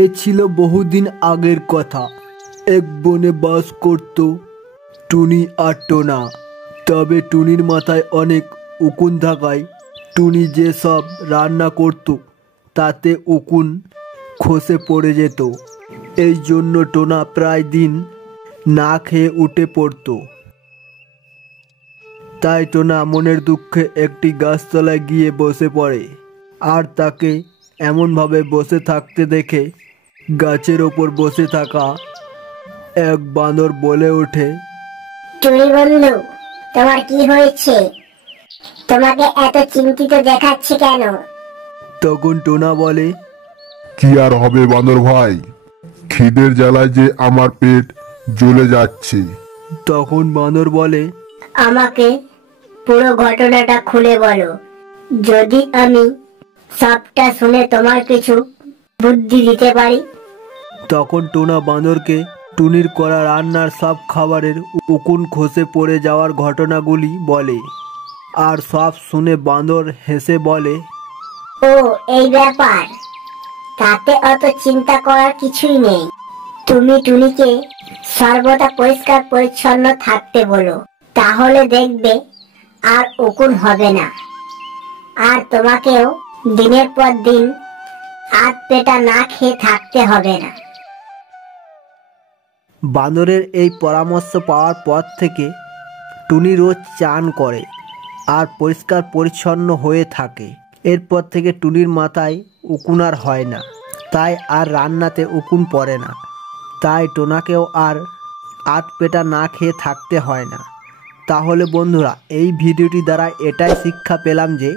এ ছিল বহুদিন আগের কথা। এক বনে বাস করত টুনি আর টোনা। তবে টুনির মাথায় অনেক উকুন থাকায় টুনি যে সব রান্না করত তাতে উকুন খসে পড়ে যেত। এই জন্য টোনা প্রায় দিন না খেয়ে উঠে পড়ত। তাই টোনা মনের দুঃখে একটি গাছতলায় গিয়ে বসে পড়ে। আর তাকে এমনভাবে বসে থাকতে দেখে গাছের ওপর বসে থাকা এক বাঁদর বলে ওঠে, টুনি বন্ধু, তোমার কি হয়েছে? তোমাকে এত চিন্তিত দেখাচ্ছে কেন? তখন টোনা বলে, কি আর হবে বাঁদর ভাই, খিদের জ্বালায় যে আমার পেট জ্বলে যাচ্ছে। তখন বাঁদর বলে, আমাকে পুরো ঘটনাটা খুলে বলো। যদি আমি সবটা শুনে তোমার কিছু বুদ্ধি দিতে পারি। তখন টোনা বাঁদরকে টুনির করা রান্নার সব খাবারের উকুন খসে পড়ে যাওয়ার ঘটনাগুলি বলে। আর সব শুনে বাঁদর হেসে বলে, ও এই ব্যাপার, তাতে অত চিন্তা করার কিছুই নেই। তুমি টুনিকে সর্বদা পরিষ্কার পরিচ্ছন্ন থাকতে বলো, তাহলে দেখবে আর উকুন হবে না। আর তোমাকেও দিনের পর দিন আধ পেটা না খেয়ে থাকতে হবে না। বাঁদরের এই পরামর্শ পাওয়ার পর থেকে টুনি রোজ চান করে আর পরিষ্কার পরিচ্ছন্ন হয়ে থাকে। এরপর থেকে টুনির মাথায় উকুন আর হয় না, তাই আর রান্নাতে উকুন পড়ে না। তাই টোনাকেও আর আধ পেটা না খেয়ে থাকতে হয় না। তাহলে বন্ধুরা, এই ভিডিওটি দ্বারা এটাই শিক্ষা পেলাম যে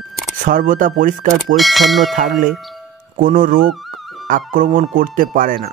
সর্বদা পরিষ্কার পরিচ্ছন্ন থাকলে কোনো রোগ আক্রমণ করতে পারে না।